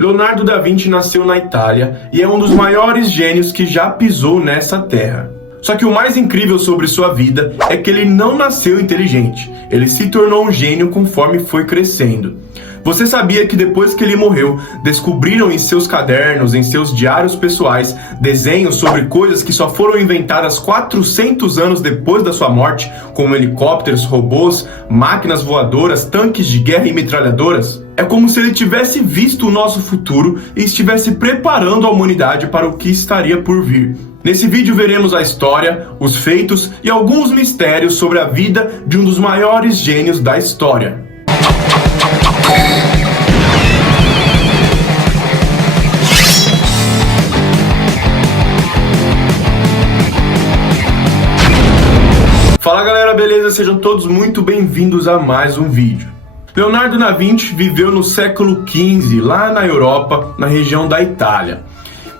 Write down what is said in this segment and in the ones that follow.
Leonardo da Vinci nasceu na Itália e é um dos maiores gênios que já pisou nessa terra. Só que o mais incrível sobre sua vida é que ele não nasceu inteligente, ele se tornou um gênio conforme foi crescendo. Você sabia que depois que ele morreu, descobriram em seus cadernos, em seus diários pessoais, desenhos sobre coisas que só foram inventadas 400 anos depois da sua morte, como helicópteros, robôs, máquinas voadoras, tanques de guerra e metralhadoras? É como se ele tivesse visto o nosso futuro e estivesse preparando a humanidade para o que estaria por vir. Nesse vídeo veremos a história, os feitos e alguns mistérios sobre a vida de um dos maiores gênios da história. Fala galera, beleza? Sejam todos muito bem-vindos a mais um vídeo. Leonardo da Vinci viveu no século XV, lá na Europa, na região da Itália.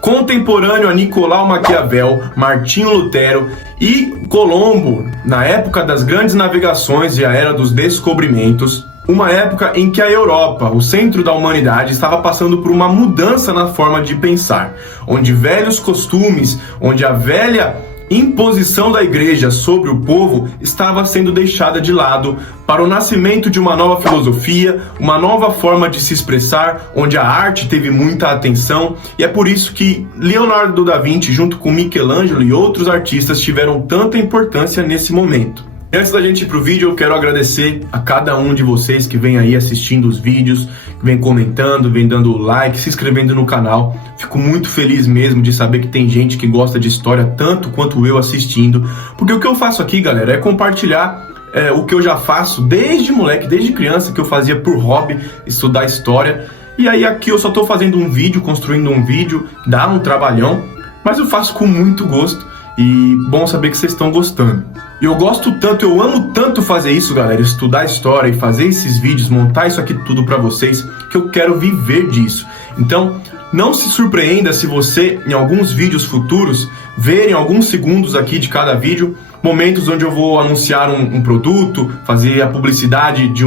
Contemporâneo a Nicolau Maquiavel, Martinho Lutero e Colombo, na época das grandes navegações e a era dos descobrimentos, uma época em que a Europa, o centro da humanidade, estava passando por uma mudança na forma de pensar, onde velhos costumes, onde a velha imposição da igreja sobre o povo estava sendo deixada de lado para o nascimento de uma nova filosofia, uma nova forma de se expressar, onde a arte teve muita atenção, e é por isso que Leonardo da Vinci, junto com Michelangelo e outros artistas, tiveram tanta importância nesse momento. Antes da gente ir pro vídeo, eu quero agradecer a cada um de vocês que vem aí assistindo os vídeos, que vem comentando, vem dando like, se inscrevendo no canal. Fico muito feliz mesmo de saber que tem gente que gosta de história tanto quanto eu assistindo, porque o que eu faço aqui, galera, é compartilhar o que eu já faço desde moleque, desde criança, que eu fazia por hobby, estudar história. E aí aqui eu só tô fazendo um vídeo, construindo um vídeo, dá um trabalhão, mas eu faço com muito gosto. E bom saber que vocês estão gostando. E eu gosto tanto, eu amo tanto fazer isso, galera, estudar história e fazer esses vídeos, montar isso aqui tudo pra vocês, que eu quero viver disso. Então, não se surpreenda se você, em alguns vídeos futuros, verem alguns segundos aqui de cada vídeo, momentos onde eu vou anunciar um produto, fazer a publicidade de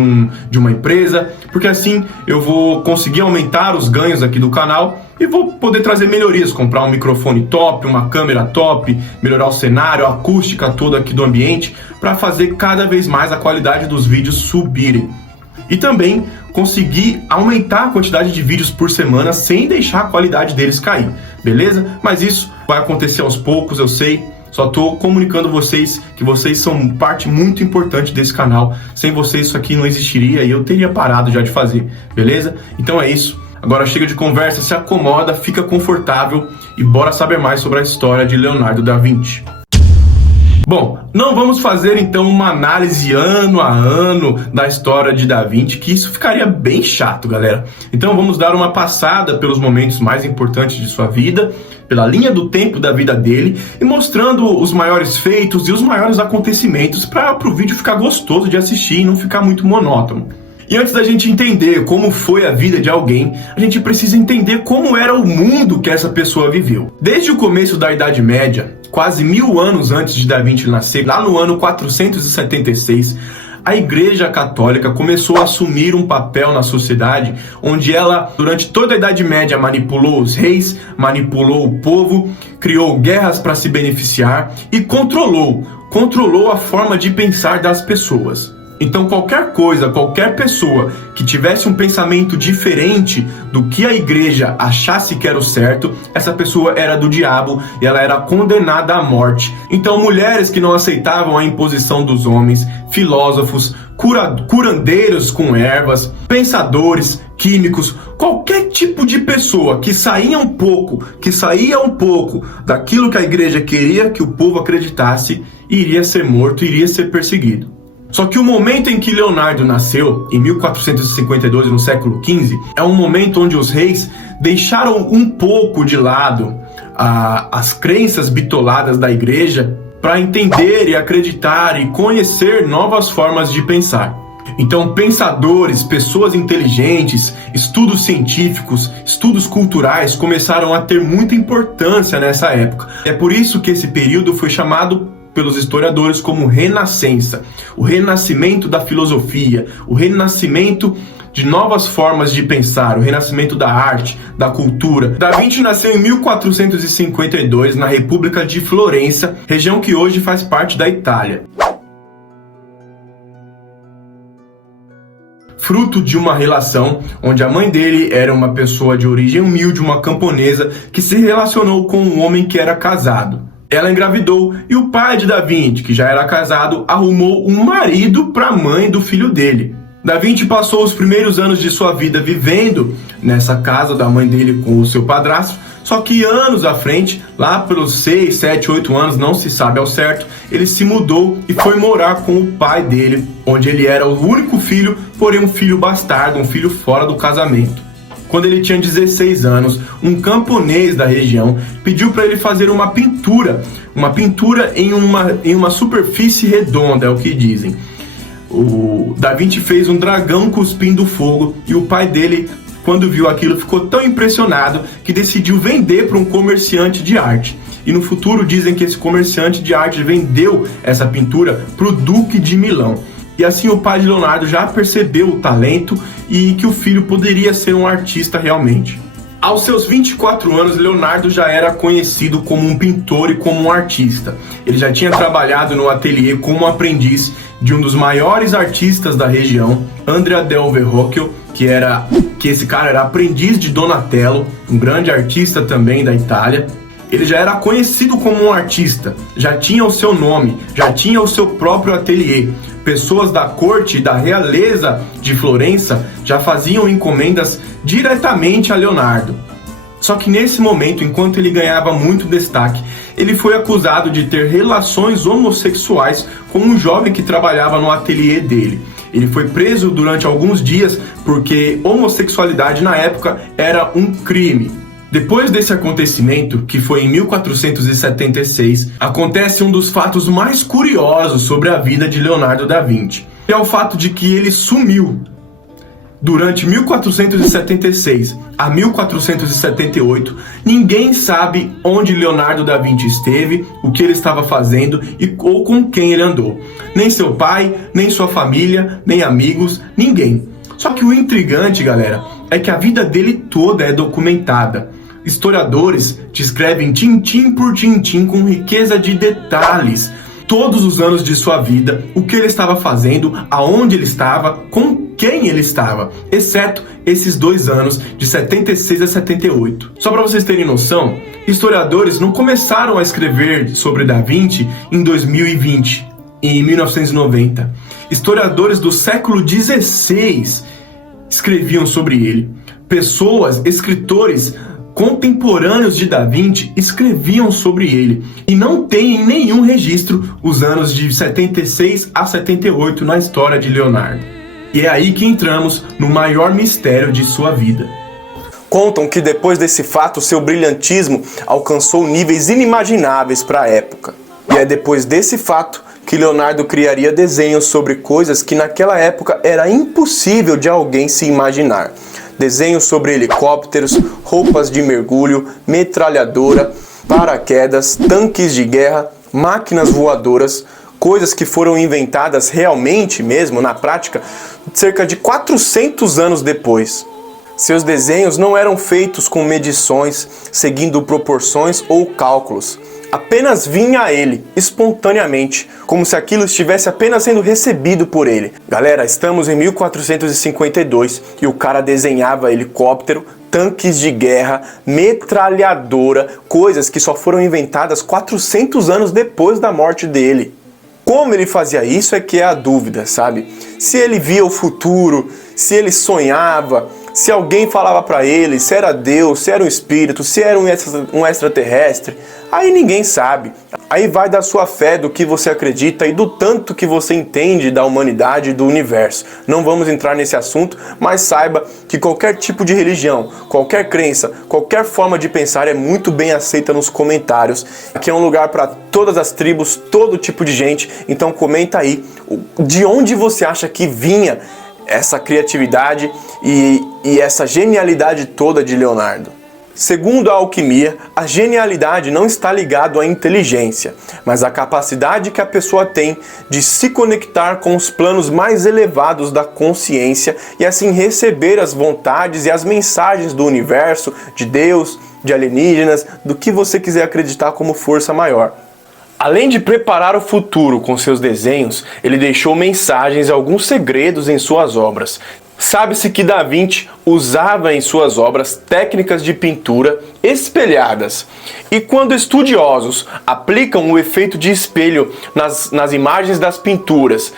uma empresa, porque assim eu vou conseguir aumentar os ganhos aqui do canal e vou poder trazer melhorias, comprar um microfone top, uma câmera top, melhorar o cenário, a acústica toda aqui do ambiente, para fazer cada vez mais a qualidade dos vídeos subirem. E também conseguir aumentar a quantidade de vídeos por semana sem deixar a qualidade deles cair, beleza? Mas isso vai acontecer aos poucos, eu sei. Só tô comunicando vocês que vocês são parte muito importante desse canal. Sem vocês isso aqui não existiria e eu teria parado já de fazer, beleza? Então é isso. Agora chega de conversa, se acomoda, fica confortável e bora saber mais sobre a história de Leonardo da Vinci. Bom, não vamos fazer então uma análise ano a ano da história de Da Vinci, que isso ficaria bem chato, galera. Então vamos dar uma passada pelos momentos mais importantes de sua vida, pela linha do tempo da vida dele e mostrando os maiores feitos e os maiores acontecimentos para o vídeo ficar gostoso de assistir e não ficar muito monótono. E antes da gente entender como foi a vida de alguém, a gente precisa entender como era o mundo que essa pessoa viveu. Desde o começo da Idade Média, quase 1000 anos antes de Da Vinci nascer, lá no ano 476, a Igreja Católica começou a assumir um papel na sociedade, onde ela, durante toda a Idade Média, manipulou os reis, manipulou o povo, criou guerras para se beneficiar e controlou a forma de pensar das pessoas. Então qualquer coisa, qualquer pessoa que tivesse um pensamento diferente do que a igreja achasse que era o certo, essa pessoa era do diabo e ela era condenada à morte. Então mulheres que não aceitavam a imposição dos homens, filósofos, curandeiros com ervas, pensadores, químicos, qualquer tipo de pessoa que saía um pouco daquilo que a igreja queria que o povo acreditasse, iria ser morto, iria ser perseguido. Só que o momento em que Leonardo nasceu, em 1452, no século XV, é um momento onde os reis deixaram um pouco de lado as crenças bitoladas da igreja para entender e acreditar e conhecer novas formas de pensar. Então, pensadores, pessoas inteligentes, estudos científicos, estudos culturais começaram a ter muita importância nessa época. É por isso que esse período foi chamado pelos historiadores como renascença, o renascimento da filosofia, o renascimento de novas formas de pensar, o renascimento da arte, da cultura. Da Vinci nasceu em 1452 na República de Florença, região que hoje faz parte da Itália. Fruto de uma relação onde a mãe dele era uma pessoa de origem humilde, uma camponesa, que se relacionou com um homem que era casado. Ela engravidou e o pai de Da Vinci, que já era casado, arrumou um marido para a mãe do filho dele. Da Vinci passou os primeiros anos de sua vida vivendo nessa casa da mãe dele com o seu padrasto, só que anos à frente, lá pelos 6, 7, 8 anos, não se sabe ao certo, ele se mudou e foi morar com o pai dele, onde ele era o único filho, porém um filho bastardo, um filho fora do casamento. Quando ele tinha 16 anos, um camponês da região pediu para ele fazer uma pintura em uma superfície redonda, é o que dizem. O Da Vinci fez um dragão cuspindo fogo e o pai dele, quando viu aquilo, ficou tão impressionado que decidiu vender para um comerciante de arte. E no futuro dizem que esse comerciante de arte vendeu essa pintura para o Duque de Milão. E assim o pai de Leonardo já percebeu o talento e que o filho poderia ser um artista realmente. Aos seus 24 anos, Leonardo já era conhecido como um pintor e como um artista. Ele já tinha trabalhado no ateliê como aprendiz de um dos maiores artistas da região, Andrea del Verrocchio, que esse cara era aprendiz de Donatello, um grande artista também da Itália. Ele já era conhecido como um artista, já tinha o seu nome, já tinha o seu próprio ateliê. Pessoas da corte e da realeza de Florença já faziam encomendas diretamente a Leonardo. Só que nesse momento, enquanto ele ganhava muito destaque, ele foi acusado de ter relações homossexuais com um jovem que trabalhava no ateliê dele. Ele foi preso durante alguns dias porque homossexualidade na época era um crime. Depois desse acontecimento, que foi em 1476, acontece um dos fatos mais curiosos sobre a vida de Leonardo da Vinci. É o fato de que ele sumiu. Durante 1476 a 1478, ninguém sabe onde Leonardo da Vinci esteve, o que ele estava fazendo ou com quem ele andou. Nem seu pai, nem sua família, nem amigos, ninguém. Só que o intrigante, galera, é que a vida dele toda é documentada. Historiadores descrevem tintim por tintim com riqueza de detalhes todos os anos de sua vida, o que ele estava fazendo, aonde ele estava, com quem ele estava, exceto esses 2 anos de 76 a 78. Só para vocês terem noção, historiadores não começaram a escrever sobre Da Vinci em 2020, em 1990. Historiadores do século XVI escreviam sobre ele. Pessoas, escritores contemporâneos de Da Vinci escreviam sobre ele e não tem em nenhum registro os anos de 76 a 78 na história de Leonardo. E é aí que entramos no maior mistério de sua vida. Contam que depois desse fato seu brilhantismo alcançou níveis inimagináveis para a época. E é depois desse fato que Leonardo criaria desenhos sobre coisas que naquela época era impossível de alguém se imaginar. Desenhos sobre helicópteros, roupas de mergulho, metralhadora, paraquedas, tanques de guerra, máquinas voadoras, coisas que foram inventadas realmente mesmo, na prática, cerca de 400 anos depois. Seus desenhos não eram feitos com medições, seguindo proporções ou cálculos. Apenas vinha a ele, espontaneamente, como se aquilo estivesse apenas sendo recebido por ele. Galera, estamos em 1452 e o cara desenhava helicóptero, tanques de guerra, metralhadora, coisas que só foram inventadas 400 anos depois da morte dele. Como ele fazia isso é que é a dúvida, sabe? Se ele via o futuro, se ele sonhava, se alguém falava para ele, se era Deus, se era um espírito, se era um extraterrestre, aí ninguém sabe. Aí vai da sua fé, do que você acredita e do tanto que você entende da humanidade e do universo. Não vamos entrar nesse assunto, mas saiba que qualquer tipo de religião, qualquer crença, qualquer forma de pensar é muito bem aceita nos comentários. Aqui é um lugar para todas as tribos, todo tipo de gente. Então comenta aí de onde você acha que vinha essa criatividade e essa genialidade toda de Leonardo. Segundo a alquimia, a genialidade não está ligada à inteligência, mas à capacidade que a pessoa tem de se conectar com os planos mais elevados da consciência e assim receber as vontades e as mensagens do universo, de Deus, de alienígenas, do que você quiser acreditar como força maior. Além de preparar o futuro com seus desenhos, ele deixou mensagens e alguns segredos em suas obras. Sabe-se que Da Vinci usava em suas obras técnicas de pintura espelhadas. E quando estudiosos aplicam o efeito de espelho nas imagens das pinturas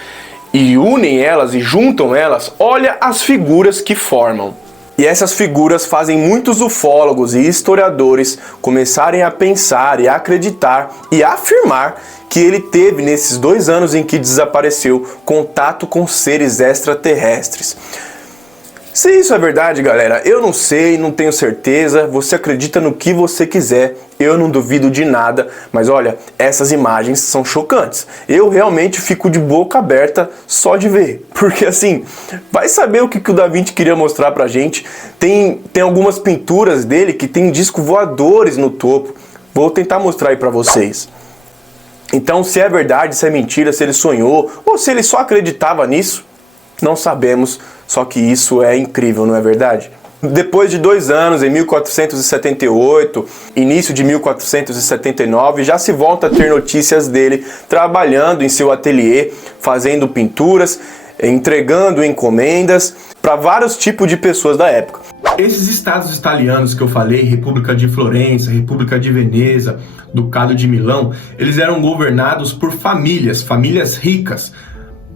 e unem elas e juntam elas, olha as figuras que formam. E essas figuras fazem muitos ufólogos e historiadores começarem a pensar e a acreditar e a afirmar que ele teve, nesses 2 anos em que desapareceu, contato com seres extraterrestres. Se isso é verdade, galera, eu não sei, não tenho certeza, você acredita no que você quiser, eu não duvido de nada, mas olha, essas imagens são chocantes. Eu realmente fico de boca aberta só de ver, porque assim, vai saber o que o Da Vinci queria mostrar pra gente. Tem algumas pinturas dele que tem discos voadores no topo, vou tentar mostrar aí pra vocês. Então, se é verdade, se é mentira, se ele sonhou, ou se ele só acreditava nisso, não sabemos, só que isso é incrível, não é verdade? Depois de 2 anos, em 1478, início de 1479, já se volta a ter notícias dele trabalhando em seu ateliê, fazendo pinturas, entregando encomendas para vários tipos de pessoas da época. Esses estados italianos que eu falei, República de Florença, República de Veneza, Ducado de Milão, eles eram governados por famílias ricas.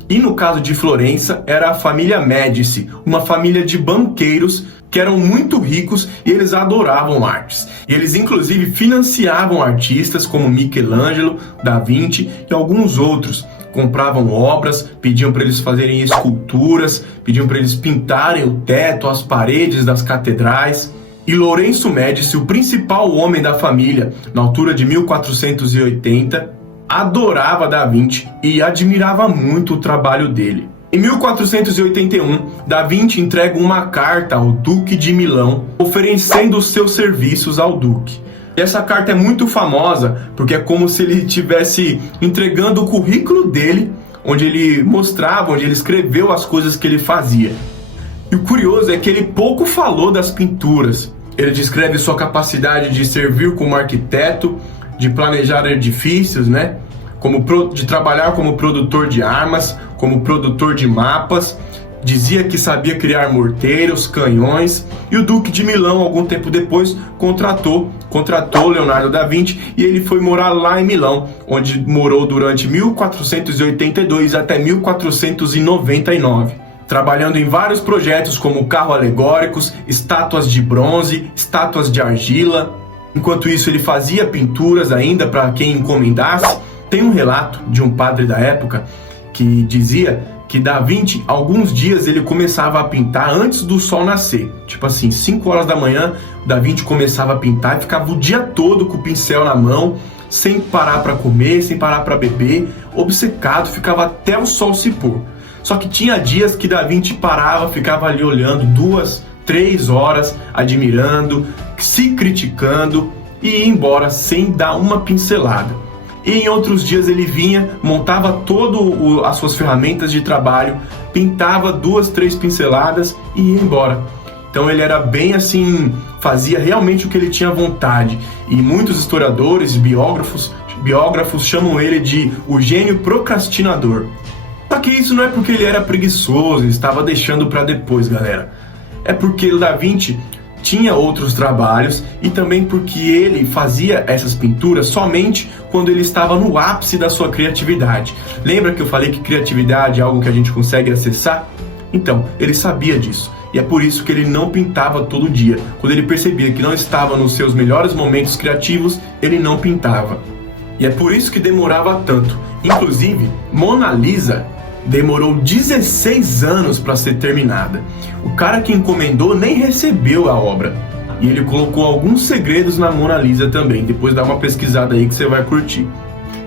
E no caso de Florença, era a família Médici, uma família de banqueiros que eram muito ricos e eles adoravam artes. E eles inclusive financiavam artistas como Michelangelo, Da Vinci e alguns outros. Compravam obras, pediam para eles fazerem esculturas, pediam para eles pintarem o teto, as paredes das catedrais. E Lorenzo Médici, o principal homem da família, na altura de 1480, adorava Da Vinci e admirava muito o trabalho dele. Em 1481, Da Vinci entrega uma carta ao Duque de Milão, oferecendo os seus serviços ao Duque. E essa carta é muito famosa porque é como se ele estivesse entregando o currículo dele, onde ele mostrava, onde ele escreveu as coisas que ele fazia. E o curioso é que ele pouco falou das pinturas. Ele descreve sua capacidade de servir como arquiteto, de planejar edifícios, né? De trabalhar como produtor de armas, como produtor de mapas. Dizia que sabia criar morteiros, canhões, e o Duque de Milão, algum tempo depois, contratou Leonardo da Vinci e ele foi morar lá em Milão, onde morou durante 1482 até 1499, trabalhando em vários projetos como carros alegóricos, estátuas de bronze, estátuas de argila. Enquanto isso, ele fazia pinturas ainda para quem encomendasse. Tem um relato de um padre da época que dizia que Da Vinci, alguns dias ele começava a pintar antes do sol nascer. Tipo assim, 5 horas da manhã, Da Vinci começava a pintar e ficava o dia todo com o pincel na mão, sem parar para comer, sem parar para beber, obcecado, ficava até o sol se pôr. Só que tinha dias que Da Vinci parava, ficava ali olhando 2, 3 horas, admirando, se criticando e ia embora sem dar uma pincelada. E em outros dias ele vinha, montava todas as suas ferramentas de trabalho, pintava 2, 3 pinceladas e ia embora. Então ele era bem assim, fazia realmente o que ele tinha vontade. E muitos historiadores, biógrafos chamam ele de o gênio procrastinador. Só que isso não é porque ele era preguiçoso, estava deixando para depois, galera. É porque o Da Vinci tinha outros trabalhos e também porque ele fazia essas pinturas somente quando ele estava no ápice da sua criatividade. Lembra que eu falei que criatividade é algo que a gente consegue acessar? Então, ele sabia disso. E é por isso que ele não pintava todo dia. Quando ele percebia que não estava nos seus melhores momentos criativos, ele não pintava. E é por isso que demorava tanto. Inclusive, Mona Lisa demorou 16 anos para ser terminada. O cara que encomendou nem recebeu a obra. E ele colocou alguns segredos na Mona Lisa também. Depois dá uma pesquisada aí que você vai curtir.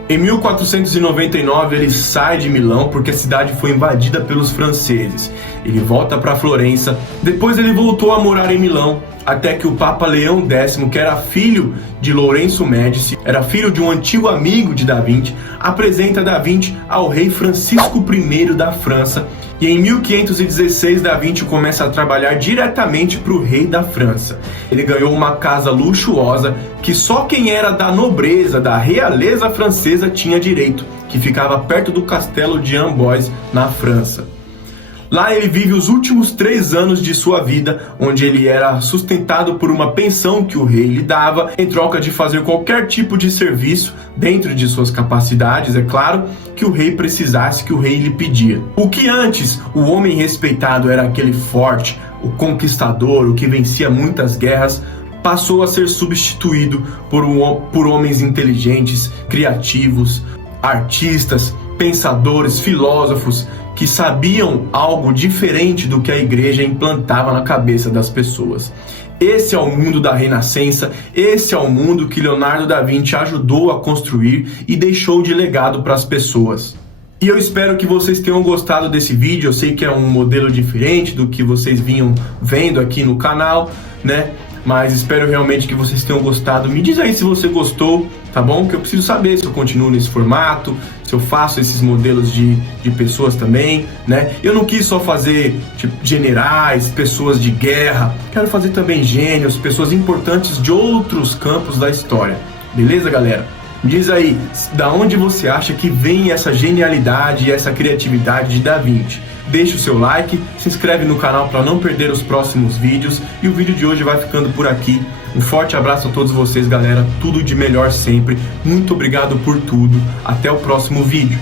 Em 1499 ele sai de Milão porque a cidade foi invadida pelos franceses. ele volta para Florença, depois ele voltou a morar em Milão, até que o Papa Leão X, que era filho de Lourenço Médici, era filho de um antigo amigo de Da Vinci, apresenta Da Vinci ao rei Francisco I da França, e em 1516 Da Vinci começa a trabalhar diretamente para o rei da França. Ele ganhou uma casa luxuosa que só quem era da nobreza, da realeza francesa tinha direito, que ficava perto do castelo de Amboise, na França. Lá ele vive os últimos 3 anos de sua vida, onde ele era sustentado por uma pensão que o rei lhe dava, em troca de fazer qualquer tipo de serviço, dentro de suas capacidades, é claro, que o rei precisasse, que o rei lhe pedia. O que antes o homem respeitado era aquele forte, o conquistador, o que vencia muitas guerras, passou a ser substituído por homens inteligentes, criativos, artistas, pensadores, filósofos, que sabiam algo diferente do que a igreja implantava na cabeça das pessoas. Esse é o mundo da Renascença, esse é o mundo que Leonardo da Vinci ajudou a construir e deixou de legado para as pessoas. E eu espero que vocês tenham gostado desse vídeo. Eu sei que é um modelo diferente do que vocês vinham vendo aqui no canal, né? Mas espero realmente que vocês tenham gostado. Me diz aí se você gostou, tá bom? Que eu preciso saber se eu continuo nesse formato, se eu faço esses modelos de pessoas também, né? Eu não quis só fazer tipo, generais, pessoas de guerra. Quero fazer também gênios, pessoas importantes de outros campos da história. Beleza, galera? Me diz aí, da onde você acha que vem essa genialidade e essa criatividade de Da Vinci? Deixe o seu like, se inscreve no canal para não perder os próximos vídeos e o vídeo de hoje vai ficando por aqui. Um forte abraço a todos vocês, galera. Tudo de melhor sempre. Muito obrigado por tudo. Até o próximo vídeo.